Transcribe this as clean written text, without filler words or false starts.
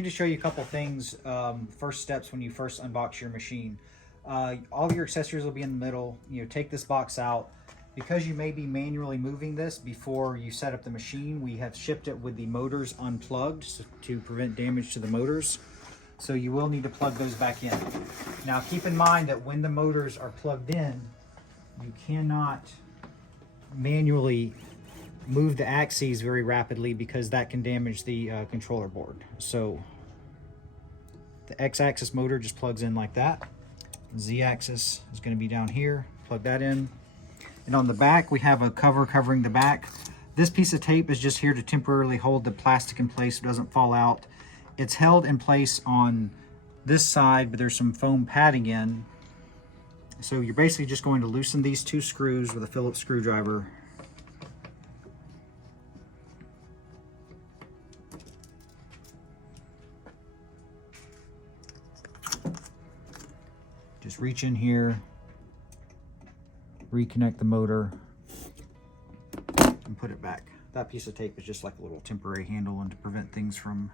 need to show you a couple things. First steps when you first unbox your machine. All of your accessories will be in the middle. You know, take this box out. Because you may be manually moving this before you set up the machine, we have shipped it with the motors unplugged to prevent damage to the motors. So you will need to plug those back in. Now keep in mind that when the motors are plugged in, you cannot manually move the axes very rapidly because that can damage the controller board. So the X-axis motor just plugs in like that. Z-axis is going to be down here. Plug that in. And on the back, we have a cover covering the back. This piece of tape is just here to temporarily hold the plastic in place so it doesn't fall out. It's held in place on this side, but there's some foam padding in. So you're basically just going to loosen these two screws with a Phillips screwdriver. Just reach in here, reconnect the motor, and put it back. That piece of tape is just like a little temporary handle and to prevent things from